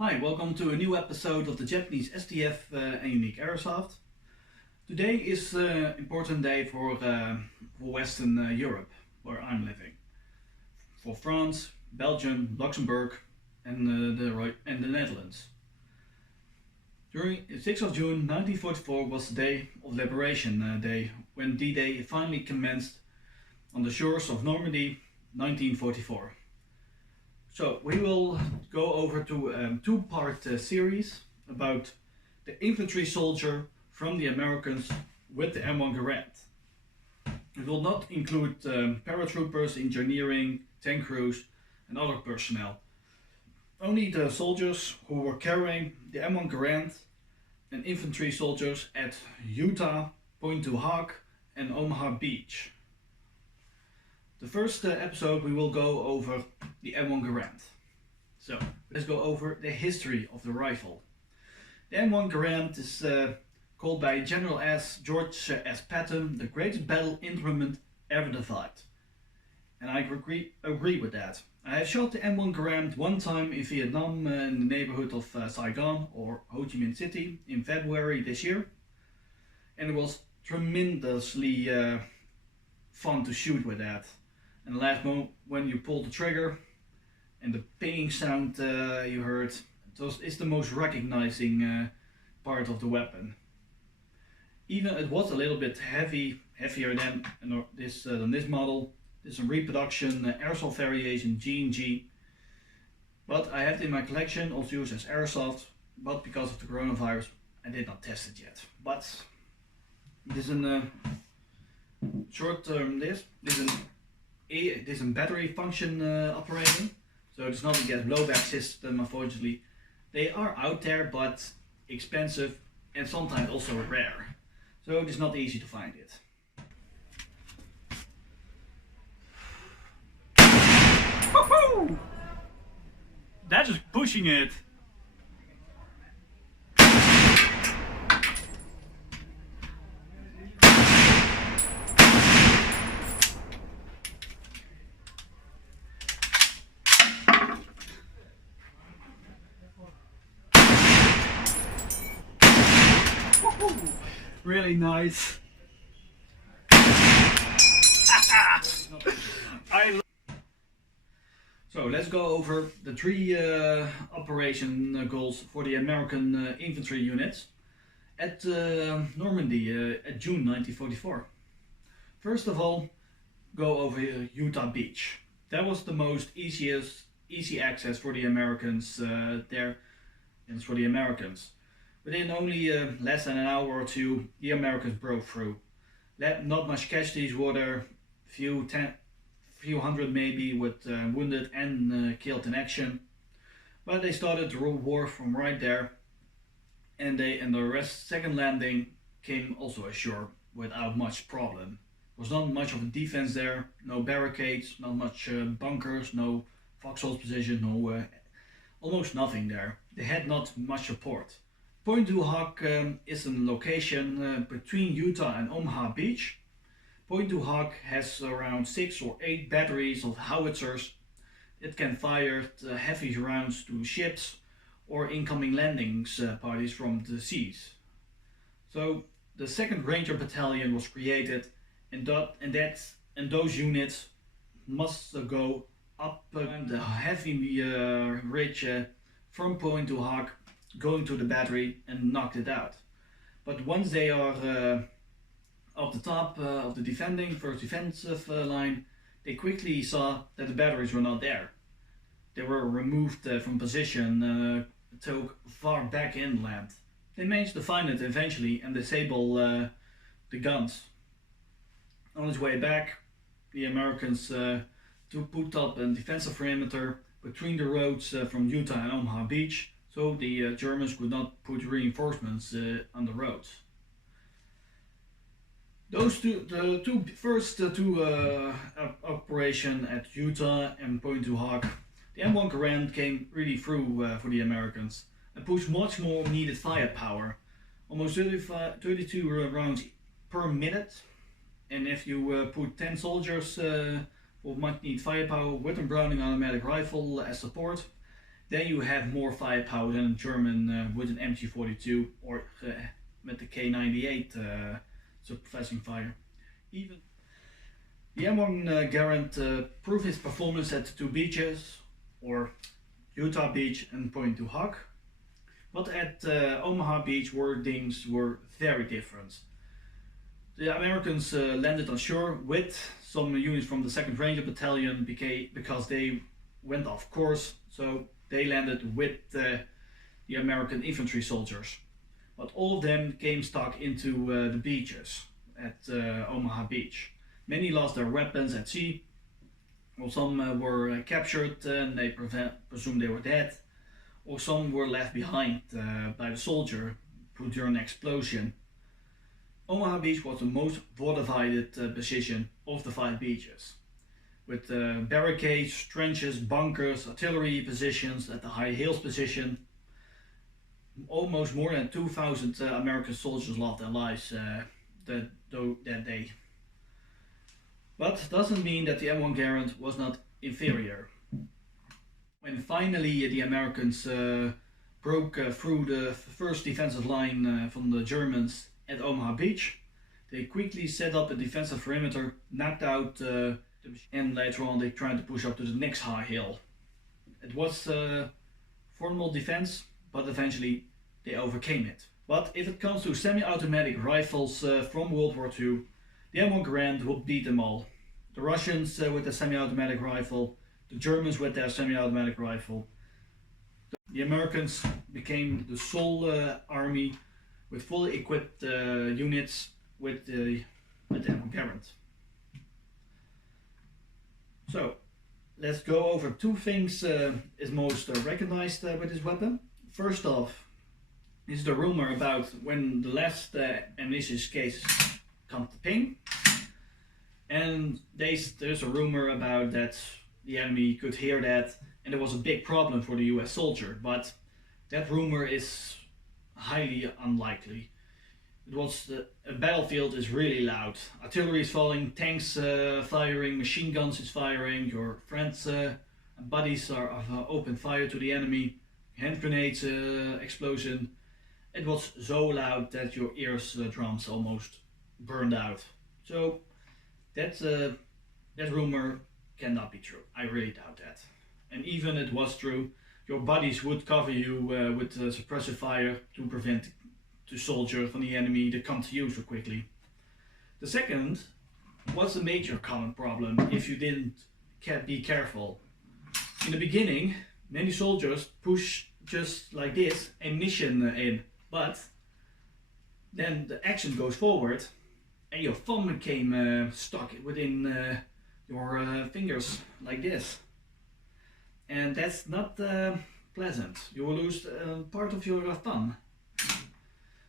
Hi, welcome to a new episode of the Japanese STF and Unique Airsoft. Today is an important day for Western Europe, where I'm living. For France, Belgium, Luxembourg and the Netherlands. During 6th of June 1944 was the day of Liberation Day, when D-Day finally commenced on the shores of Normandy, 1944. So we will go over to a two-part series about the infantry soldier from the Americans with the M1 Garand. It will not include paratroopers, engineering, tank crews and other personnel. Only the soldiers who were carrying the M1 Garand and infantry soldiers at Utah, Point du Hoc and Omaha Beach. The first episode we will go over the M1 Garand. So let's go over the history of the rifle. The M1 Garand is called by General George S. Patton the greatest battle implement ever developed. And I agree with that. I have shot the M1 Garand one time in Vietnam in the neighborhood of Saigon or Ho Chi Minh City in February this year. And it was tremendously fun to shoot with that. And the last moment when you pull the trigger and the pinging sound you heard, it's the most recognizing part of the weapon. Even it was a little bit heavier than this model. This is a reproduction airsoft variation G&G, but I have it in my collection, also used as airsoft, but because of the coronavirus I did not test it yet. But this is a short term. This is a battery function operating, so it's not a get blowback system. Unfortunately, they are out there, but expensive and sometimes also rare, so it is not easy to find it. Woohoo! That's just pushing it. Really nice. So let's go over the three operation goals for the American infantry units at Normandy at June 1944. First of all, go over Utah Beach. That was the most easy access for the Americans there, and for the Americans. Within only less than an hour or two, the Americans broke through. Not much casualties were there, few hundred maybe with wounded and killed in action. But they started the war from right there, and the second landing came also ashore without much problem. There was not much of a defense there, no barricades, not much bunkers, no foxhole position, no almost nothing there. They had not much support. Point du Hoc is a location between Utah and Omaha Beach. Point du Hoc has around 6 or 8 batteries of howitzers. It can fire heavy rounds to ships or incoming landings parties from the seas. So the 2nd Ranger Battalion was created, and those units must go up the heavy ridge from Point du Hoc, going to the battery and knocked it out. But once they are at the top of the first defensive line, they quickly saw that the batteries were not there. They were removed from position to far back inland. They managed to find it eventually and disable the guns. On its way back, the Americans put up a defensive perimeter between the roads from Utah and Omaha Beach, so the Germans could not put reinforcements on the roads. The first two operation at Utah and Point du Hoc, the M1 Garand came really through for the Americans and pushed much more needed firepower, almost 32 rounds per minute. And if you put 10 soldiers who might need firepower with a Browning automatic rifle as support, then you have more firepower than a German with an MG42 or with the K98 suppressing fire. Even the M1 Garand proved his performance at the two beaches, or Utah Beach and Point du Hoc, but at Omaha Beach where things were very different. The Americans landed on shore with some units from the 2nd Ranger Battalion because they went off course, so they landed with the American infantry soldiers. But all of them came stuck into the beaches at Omaha Beach. Many lost their weapons at sea, or some were captured and they presumed they were dead, or some were left behind by the soldier during an explosion. Omaha Beach was the most fortified position of the 5 beaches, with barricades, trenches, bunkers, artillery positions at the high hills position. Almost more than 2,000 American soldiers lost their lives that day. But doesn't mean that the M1 Garand was not inferior. When finally the Americans broke through the first defensive line from the Germans at Omaha Beach, they quickly set up a defensive perimeter, knocked out and later on they tried to push up to the next high hill. It was formal defense, but eventually they overcame it. But if it comes to semi-automatic rifles from World War II, the M1 Garand will beat them all. The Russians with their semi-automatic rifle, the Germans with their semi-automatic rifle. The Americans became the sole army with fully equipped units with the M1 Garand. So, let's go over 2 things is most recognized with this weapon. First off, is the rumor about when the last ammunition case comes to ping. And there's a rumor about that the enemy could hear that and it was a big problem for the US soldier, but that rumor is highly unlikely. It was a battlefield is really loud. Artillery is falling, tanks firing, machine guns is firing, your friends and buddies are open fire to the enemy, hand grenades explosion. It was so loud that your eardrums almost burned out. So that rumor cannot be true. I really doubt that. And even it was true, your buddies would cover you with suppressive fire to prevent the soldier from the enemy to come to you so quickly. The second was a major common problem if you didn't be careful. In the beginning, many soldiers push just like this ammunition in, but then the action goes forward and your thumb became stuck within your fingers like this. And that's not pleasant. You will lose part of your thumb.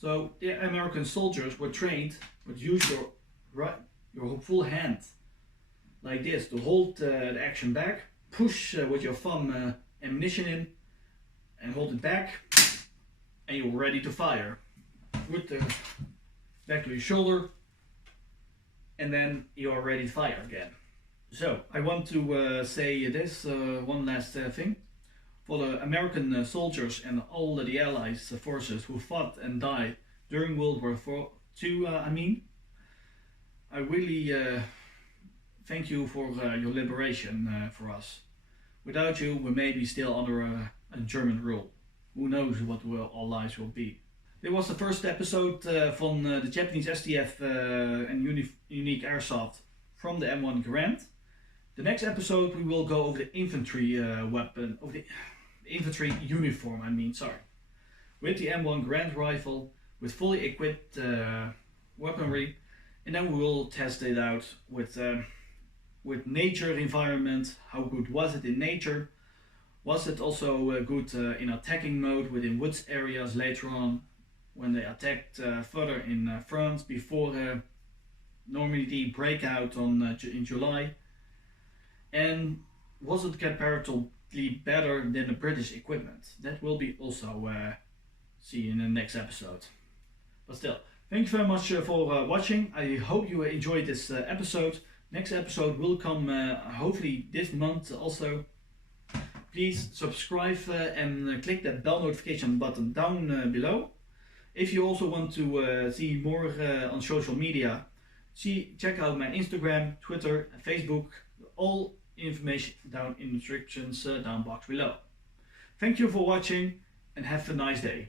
So the American soldiers were trained to use your full hand like this to hold the action back, push with your thumb ammunition in and hold it back, and you're ready to fire. With the back to your shoulder, and then you're ready to fire again. So I want to say this one last thing. For the American soldiers and all the Allies forces who fought and died during World War II, I really thank you for your liberation for us. Without you, we may be still under a German rule. Who knows what our lives will be. Dit was de first episode van de Japanese SDF and Unique Airsoft from the M1 Garand. The next episode we will go over the infantry weapon, over the infantry uniform, with the M1 Garand rifle, with fully equipped weaponry, and then we will test it out with nature environment. How good was it in nature? Was it also good in attacking mode within woods areas later on, when they attacked further in France before the Normandy breakout in July? And was it comparatively better than the British equipment? That will be also seen in the next episode. But still, thank you very much for watching. I hope you enjoyed this episode. Next episode will come hopefully this month also. please subscribe and click that bell notification button down below. If you also want to see more on social media, check out my Instagram, Twitter, and Facebook. All information down in the descriptions down box below. Thank you for watching and have a nice day.